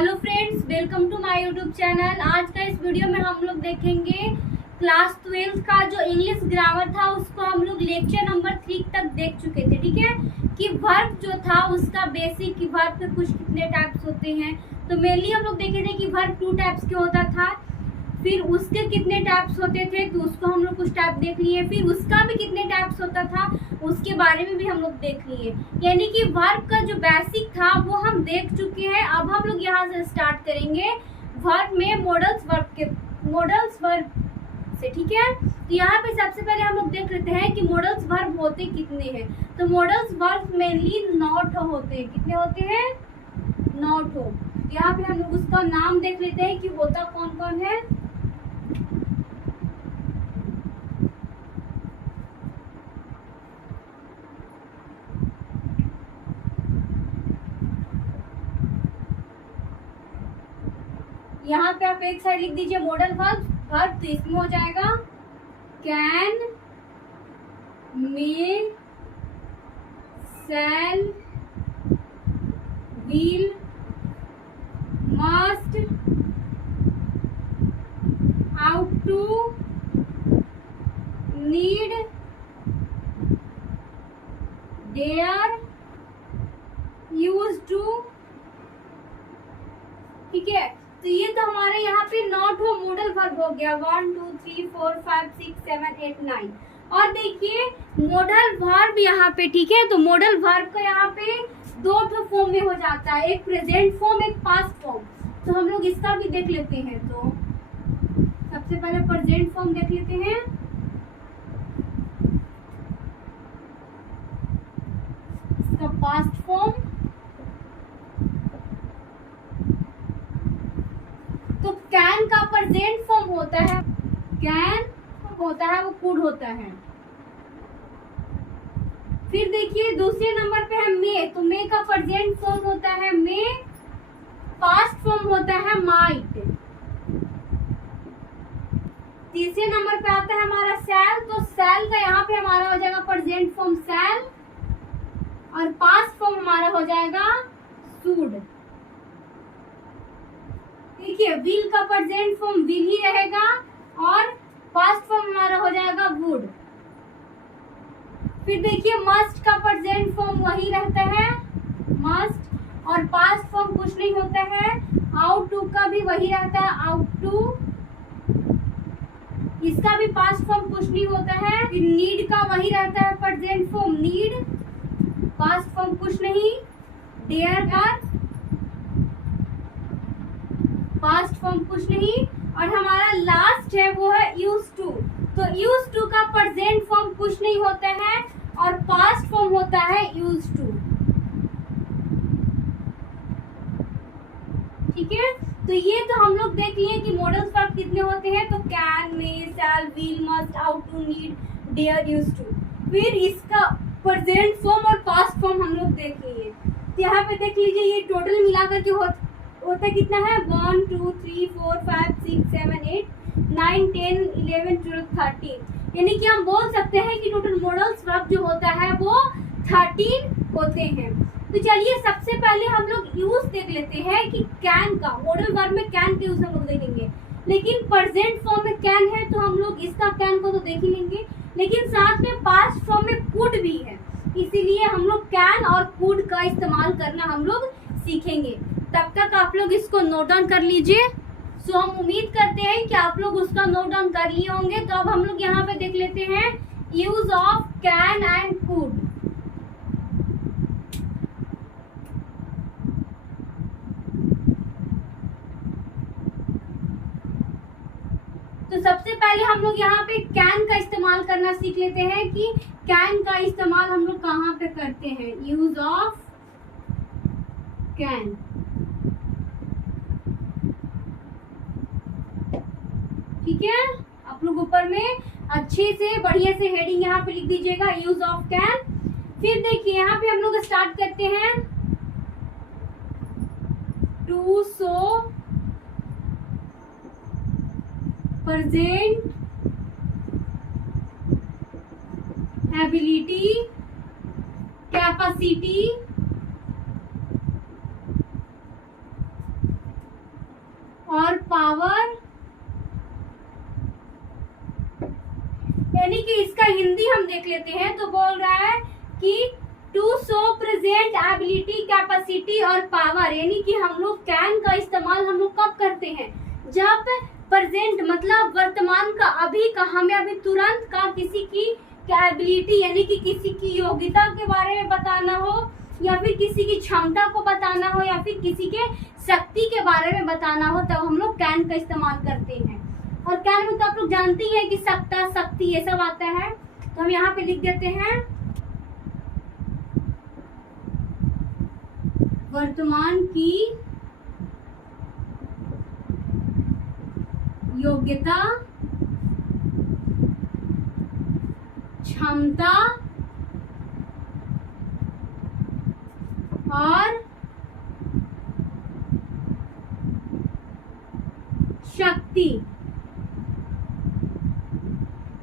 Hello friends, welcome to my YouTube channel. आज का इस वीडियो में हम लोग देखेंगे क्लास 12 का जो इंग्लिश ग्रामर था उसको हम लोग लेक्चर नंबर 3 तक देख चुके थे। ठीक है कि वर्ब जो था उसका बेसिक कि वर्ब के कुछ कितने टाइप्स होते हैं। तो मेनली हम लोग देखे थे कि वर्ब 2 टाइप्स के होता था, फिर उसके कितने टाइप्स होते थे तो उसको हम लोग कुछ टाइप देख लिए, फिर उसका भी कितने टाइप्स होता था उसके बारे में भी हम लोग देख लिए। यानी कि वर्ब का जो बेसिक था वो हम देख चुके हैं। अब हम लोग यहाँ से स्टार्ट करेंगे वर्ब में मॉडल्स वर्ब से। ठीक है, तो यहाँ पे सबसे पहले हम लोग देख लेते हैं कि मॉडल्स वर्ब होते कितने हैं। तो मॉडल्स वर्ब मेनली 9 होते हैं। कितने होते हैं? 9। यहाँ पे हम लोग उसका नाम देख लेते हैं कि होता कौन कौन है। यहाँ पे आप एक साइड लिख दीजिए मॉडल वर्ब। तो इसमें हो जाएगा can, may, shall, will, must, ought to, need, dare, use to. ठीक है, तो ये तो हमारे यहाँ पे 9 मॉडल वर्ब हो गया। 1 2 3 4 5 6 7 8 9। और देखिए मॉडल वर्ब यहाँ पे, ठीक है, तो मॉडल वर्ब का यहाँ पे 2 फॉर्म में हो जाता है, एक प्रेजेंट फॉर्म, एक पास्ट फॉर्म। तो हम लोग इसका भी देख लेते हैं। तो सबसे पहले प्रेजेंट फॉर्म देख लेते हैं। इसका पास्ट फॉर्म तो कैन का प्रेजेंट फॉर्म होता है, कैन होता है वो कुड होता है। फिर देखिए दूसरे नंबर पे है मे। तो मे का प्रेजेंट फॉर्म होता है मे, पास्ट फॉर्म होता है माइट। तीसरे नंबर पे आता है हमारा शैल। तो शैल का यहाँ पे हमारा हो जाएगा प्रेजेंट फॉर्म शैल और पास्ट फॉर्म हमारा हो जाएगा शुड। देखिए विल का प्रेजेंट फॉर्म विल ही रहेगा और पास्ट फॉर्म हमारा हो जाएगा वुड। फिर देखिए मस्ट का प्रेजेंट फॉर्म वही रहता है मस्ट और पास्ट फॉर्म कुछ नहीं होता है। आउट टू का भी वही रहता है आउट टू, इसका भी पास्ट फॉर्म कुछ नहीं होता है। फिर नीड का वही रहता है present form need, past form कुछ नहीं। डेयर का पास्ट फॉर्म कुछ नहीं। और हमारा लास्ट है वो है यूज टू। तो यूज टू का प्रेजेंट फॉर्म कुछ नहीं होता है और पास्ट फॉर्म होता है यूज टू। ठीक है, तो ये तो हम लोग देख लिए कि मॉडल्स वर्ब कितने होते हैं। तो can, may, shall, will, must, ought to, need, dare, use to. फिर इसका प्रेजेंट फॉर्म और पास्ट फॉर्म हम लोग देख लिए। तो यहाँ पे देख लीजिए ये टोटल मिलाकर के होता कितना है 1 2 3 4 5 6 7 8 9 10 11 12 13। यानी कि हम बोल सकते हैं कि टोटल मॉडल्स वर्ब जो होता है वो 13 होते हैं। तो चलिए सबसे पहले हम लोग यूज देख लेते हैं कि कैन का, मॉडल वर्ब में कैन के यूज हम लोग देखेंगे। लेकिन प्रेजेंट फॉर्म में कैन है तो हम लोग इसका कैन को तो देख ही लेंगे, लेकिन साथ में पास्ट फॉर्म में कुड भी है, इसीलिए हम लोग कैन और कुड का इस्तेमाल करना हम लोग सीखेंगे। तब तक आप लोग इसको नोट डाउन कर लीजिए। सो हम उम्मीद करते हैं कि आप लोग उसका नोट डाउन कर लिए होंगे। तो अब हम लोग यहाँ पे देख लेते हैं use of can and could. तो सबसे पहले हम लोग यहाँ पे कैन का इस्तेमाल करना सीख लेते हैं कि कैन का इस्तेमाल हम लोग कहाँ पे करते हैं। Use of can. ठीक है, आप लोग ऊपर में अच्छे से बढ़िया से हेडिंग यहाँ पे लिख दीजिएगा यूज ऑफ कैन। फिर देखिए यहाँ पे हम लोग स्टार्ट करते हैं to show present ability, capacity, power, यानी कि इसका हिंदी हम देख लेते हैं। तो बोल रहा है कि to show present ability, capacity और पावर, यानी कि हम लोग कैन का इस्तेमाल हम लोग कब करते हैं, जब प्रेजेंट मतलब वर्तमान का, अभी का, हमें अभी तुरंत का किसी की एबिलिटी यानी कि किसी की योग्यता के बारे में बताना हो, या फिर किसी की क्षमता को बताना हो, या फिर किसी के शक्ति के बारे में बताना हो, तब हम लोग कैन का इस्तेमाल करते हैं। और कैन में तो आप लोग जानते ही हैं कि सत्ता, शक्ति ये सब आता है। तो हम यहाँ पे लिख देते हैं वर्तमान की योग्यता, क्षमता और शक्ति।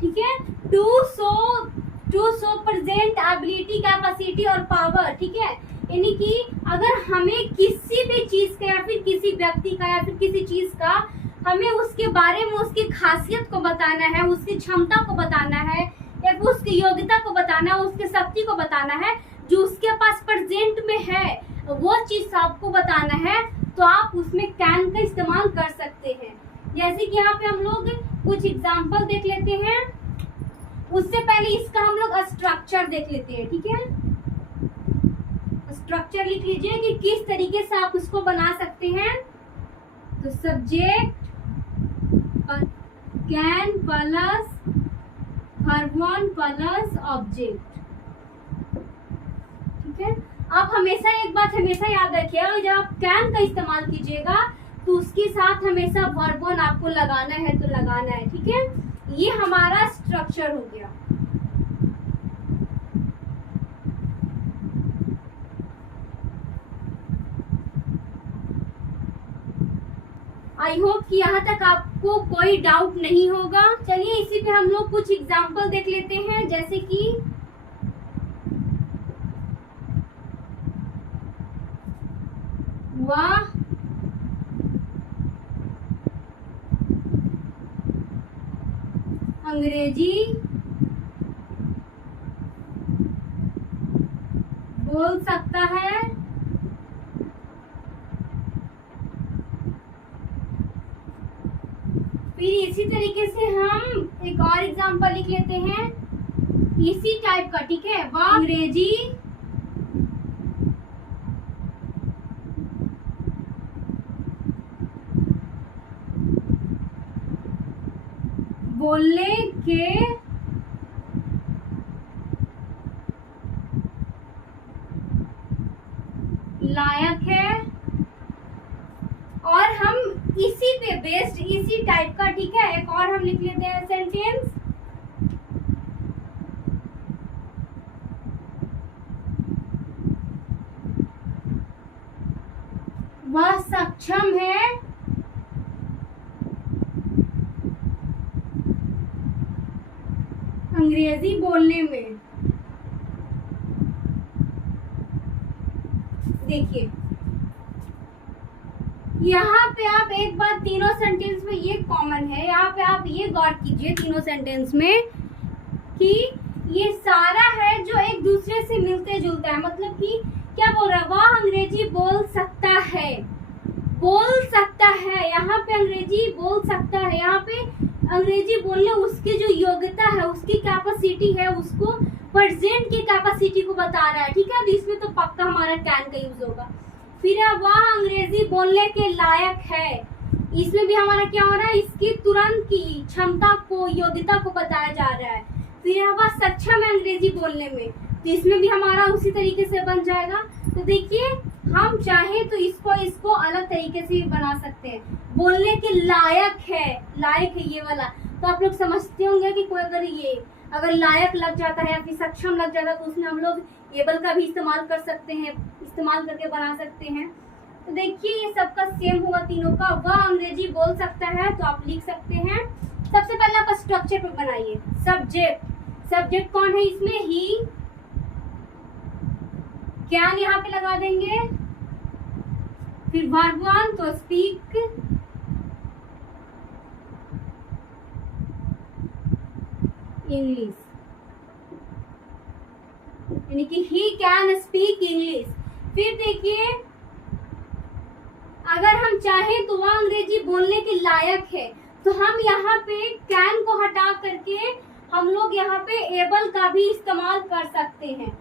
ठीक है, to show present ability, capacity और पावर। ठीक है, यानी कि अगर हमें किसी भी चीज का या फिर किसी व्यक्ति का या फिर किसी चीज का हमें उसके बारे में उसकी खासियत को बताना है, उसकी क्षमता को बताना है, या फिर उसकी योग्यता को बताना है, उसके शक्ति को बताना है, जो उसके पास प्रेजेंट में है वो चीज आपको बताना है, तो आप उसमें कैन का इस्तेमाल कर सकते हैं। जैसे कि यहाँ पे हम लोग कुछ एग्जाम्पल देख लेते हैं। उससे पहले इसका हम लोग स्ट्रक्चर देख लेते हैं। ठीक है, स्ट्रक्चर लिख लीजिए कि किस तरीके से आप उसको बना सकते हैं। तो subject can plus verb one plus object. ठीक है, आप हमेशा एक बात हमेशा याद रखिएगा, जब आप कैन का इस्तेमाल कीजिएगा तो उसके साथ हमेशा वर्ब वन आपको लगाना है तो लगाना है। ठीक है, ये हमारा स्ट्रक्चर हो गया। आई होप कि यहाँ तक आपको कोई डाउट नहीं होगा। चलिए इसी पे हम लोग कुछ एग्जाम्पल देख लेते हैं। जैसे कि वह अंग्रेजी बोल सकता है। फिर इसी तरीके से हम एक और एग्जांपल लिख लेते हैं इसी टाइप का। ठीक है, वह अंग्रेजी बोलने के लायक है। और हम इसी पे बेस्ड इसी टाइप का, ठीक है, एक और हम लिख लेते हैं सेंटेंस। वह सक्षम है अंग्रेजी बोलने में। देखिए यहाँ पे आप एक बात तीनों सेंटेंस में ये कॉमन है, यहाँ पे आप ये गौर कीजिए तीनों सेंटेंस में कि ये सारा है जो एक दूसरे से मिलते जुलते हैं। मतलब कि क्या बोल रहा है, वह अंग्रेजी बोल सकता है, बोल सकता है, यहाँ पे अंग्रेजी बोल सकता है, यहाँ पे अंग्रेजी बोलने उसकी जो योग्यता है, उसकी कैपेसिटी है, उसको प्रेजेंट की कैपेसिटी को बता रहा है। ठीक है, तो इसमें तो पक्का हमारा कैन का यूज होगा। फिर वह अंग्रेजी बोलने के लायक है, इसमें भी हमारा क्या हो रहा है, इसकी तुरंत की क्षमता को, योग्यता को बताया जा रहा है। फिर वह सक्षम है अंग्रेजी बोलने में, तो इसमें भी हमारा उसी तरीके से बन जाएगा। तो देखिए हम चाहे तो इसको अलग तरीके से भी बना सकते हैं। बोलने के लायक है, लायक है ये वाला, तो आप लोग समझते होंगे कि कोई अगर लायक लग जाता है या फिर सक्षम लग जाता है तो उसमें हम लोग एबल का भी इस्तेमाल कर सकते हैं, इस्तेमाल करके बना सकते हैं। तो देखिए ये सबका सेम होगा तीनों का। वह अंग्रेजी बोल सकता है तो आप लिख सकते हैं। सबसे पहले आप स्ट्रक्चर पे बनाइए। सब्जेक्ट, सब्जेक्ट कौन है इसमें, ही, कैन यहाँ पे लगा देंगे। फिर वर्ब वन तो स्पीक, इंग्लिश, यानी कि ही कैन स्पीक इंग्लिश। फिर देखिए, अगर हम चाहें तो वह अंग्रेजी बोलने के लायक है, तो हम यहाँ पे कैन को हटा करके हम लोग यहाँ पे एबल का भी इस्तेमाल कर सकते हैं।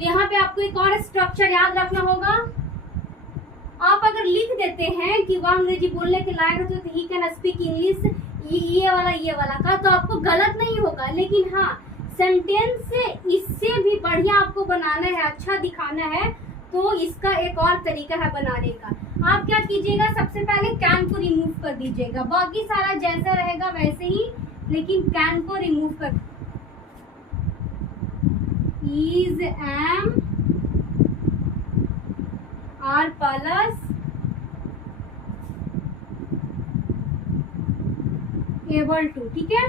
यहाँ पे आपको एक और स्ट्रक्चर याद रखना होगा। आप अगर लिख देते हैं कि वह अंग्रेजी बोलने के लायक है तो ही कैन स्पीक इंग्लिश, ये वाला का, तो आपको गलत नहीं होगा। लेकिन हाँ, सेंटेंस से इससे भी बढ़िया आपको बनाना है, अच्छा दिखाना है, तो इसका एक और तरीका है बनाने का। आप क्या कीजिएगा, सबसे पहले कैन को रिमूव कर दीजिएगा, बाकी सारा जैसा रहेगा वैसे ही, लेकिन कैन को रिमूव कर। Is am are plus able to, ठीक है।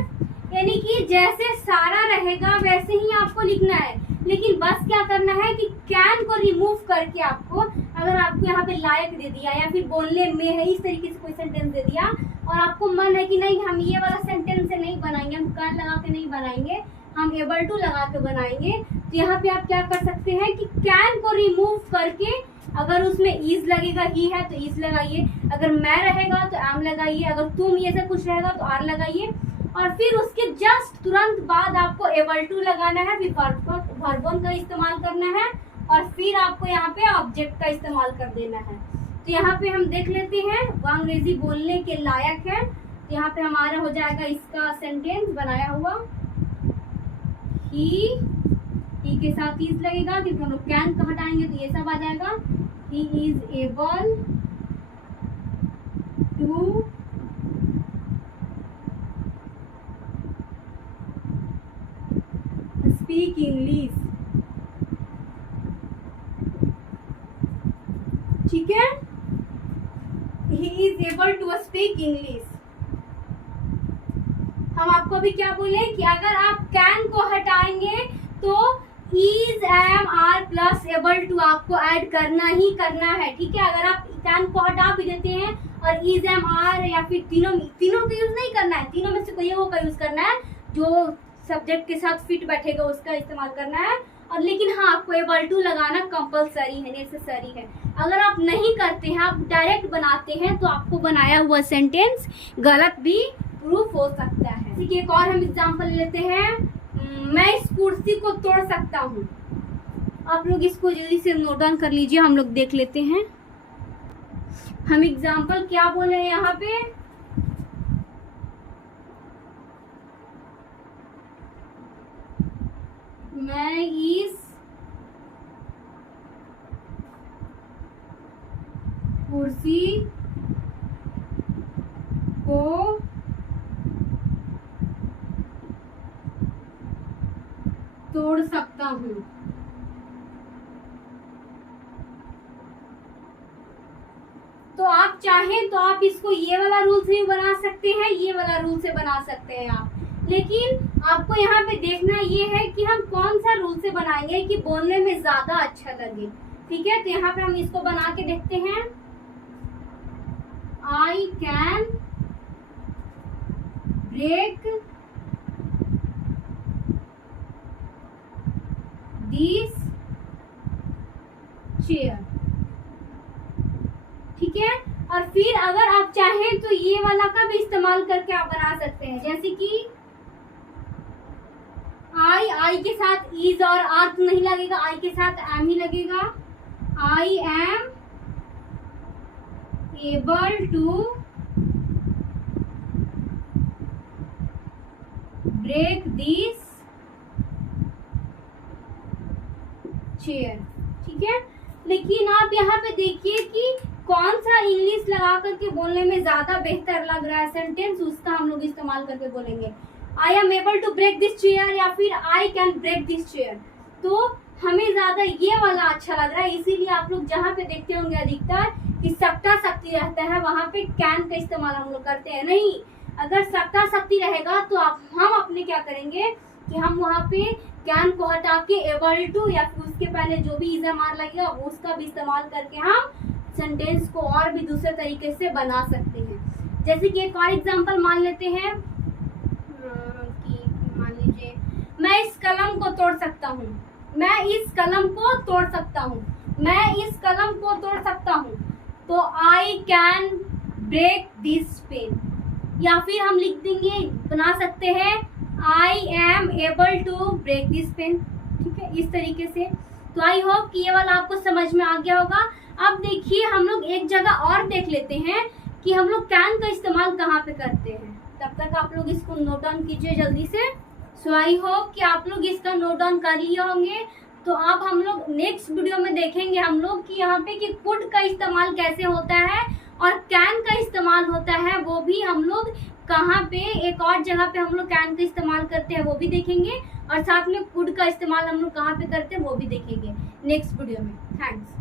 यानी कि जैसे सारा रहेगा वैसे ही आपको लिखना है, लेकिन बस क्या करना है कि कैन को रिमूव करके आपको, अगर आपको यहाँ पे लायक दे दिया या फिर बोलने में है इस तरीके से कोई सेंटेंस दे दिया और आपको मन है कि नहीं हम ये वाला सेंटेंस से नहीं बनाएंगे, हम कैन लगा के नहीं बनाएंगे, हम एबल टू लगा के बनाएंगे, तो यहाँ पे आप क्या कर सकते हैं कि कैन को रिमूव करके, अगर उसमें इज लगेगा ही है तो इज लगाइए, अगर मैं रहेगा तो एम लगाइए, अगर तुम ये सब कुछ रहेगा तो आर लगाइए, और फिर उसके जस्ट तुरंत बाद आपको एबल टू लगाना है, फिर वर्ब वन का इस्तेमाल करना है, और फिर आपको यहाँ पे ऑब्जेक्ट का इस्तेमाल कर देना है। तो यहाँ पे हम देख लेते हैं वह अंग्रेजी बोलने के लायक है। तो यहाँ पे हमारा हो जाएगा इसका सेंटेंस बनाया हुआ, ही के साथ इज लगेगा, क्योंकि हम लोग कैन का हटाएंगे तो ये सब आ जाएगा। He is able to speak English, ठीक है। He is able to speak English. हम आपको अभी क्या बोले कि अगर आप कैन को हटाएंगे तो is am are plus able to आपको ऐड करना ही करना है, ठीक है। अगर आप कैन को हटा भी देते हैं और इज एम आर या फिर तीनों का यूज नहीं करना है, तीनों में से कोई वो का यूज करना है, जो सब्जेक्ट के साथ फिट बैठेगा उसका इस्तेमाल करना है। और लेकिन हाँ, आपको एबल टू लगाना कंपलसरी है, नेसेसरी है। अगर आप नहीं करते हैं, आप डायरेक्ट बनाते हैं, तो आपको बनाया हुआ सेंटेंस गलत भी प्रूफ हो सकता है। जैसे कि एक और हम एग्जांपल लेते हैं, मैं इस कुर्सी को तोड़ सकता हूँ। आप लोग इसको जल्दी से नोट डाउन कर लीजिए, हम लोग देख लेते हैं हम एग्जांपल क्या बोले हैं यहाँ पे। मैं इस कुर्सी को तोड़ सकता हूँ। तो आप चाहें तो आप इसको ये वाला रूल से भी बना सकते हैं, ये वाला रूल से बना सकते हैं आप, लेकिन आपको यहाँ पे देखना ये है कि हम कौन सा रूल से बनाएंगे कि बोलने में ज्यादा अच्छा लगे, ठीक है। तो यहाँ पे हम इसको बना के देखते हैं। I can break this chair, ठीक है। और फिर अगर आप चाहें तो ये वाला का भी इस्तेमाल करके आप बना सकते हैं, जैसे कि आई के साथ इज और आर तो नहीं लगेगा, आई के साथ एम ही लगेगा। I am able to break this chair, ठीक है। लेकिन आप यहाँ पे देखिए कि कौन सा इंग्लिश लगा करके बोलने में ज्यादा बेहतर लग रहा है सेंटेंस, उसका हम लोग इस्तेमाल करके बोलेंगे। I am able to break this chair या फिर I can break this chair, तो हमें ज्यादा ये वाला अच्छा लग रहा है। इसीलिए आप लोग जहाँ पे देखते होंगे अधिकतर कि सत्ता शक्ति रहता है, वहां पे कैन का इस्तेमाल हम लोग करते हैं। नहीं, अगर सत्ता शक्ति रहेगा तो हम अपने क्या करेंगे कि हम वहाँ पे कैन को हटा के एबल टू या फिर उसके पहले जो भी इज़ामार लगेगा उसका भी इस्तेमाल करके हम सेंटेंस को और भी दूसरे तरीके से बना सकते हैं। जैसे कि एक और एग्जांपल मान लेते हैं कि मैं इस कलम को तोड़ सकता हूँ, मैं इस कलम को तोड़ सकता हूँ, मैं इस कलम को तोड़ सकता हूँ। तो I can break this pen. या फिर हम लिख देंगे, बना सकते हैं I am able to break this pen. ठीक है, इस तरीके से। तो आई होप कि ये वाला आपको समझ में आ गया होगा। अब देखिए हम लोग एक जगह और देख लेते हैं कि हम लोग कैन का इस्तेमाल कहाँ पे करते हैं। तब तक आप लोग इसको नोट डाउन कीजिए जल्दी से। सो आई होप कि आप लोग इसका नोट डाउन कर लिए होंगे। तो अब हम लोग नेक्स्ट वीडियो में देखेंगे हम लोग कि यहाँ पे कि कुड का इस्तेमाल कैसे होता है और कैन का इस्तेमाल होता है, वो भी हम लोग कहाँ पे, एक और जगह पे हम लोग कैन का इस्तेमाल करते हैं वो भी देखेंगे, और साथ में कुड का इस्तेमाल हम लोग कहाँ पे करते हैं वो भी देखेंगे नेक्स्ट वीडियो में। थैंक्स।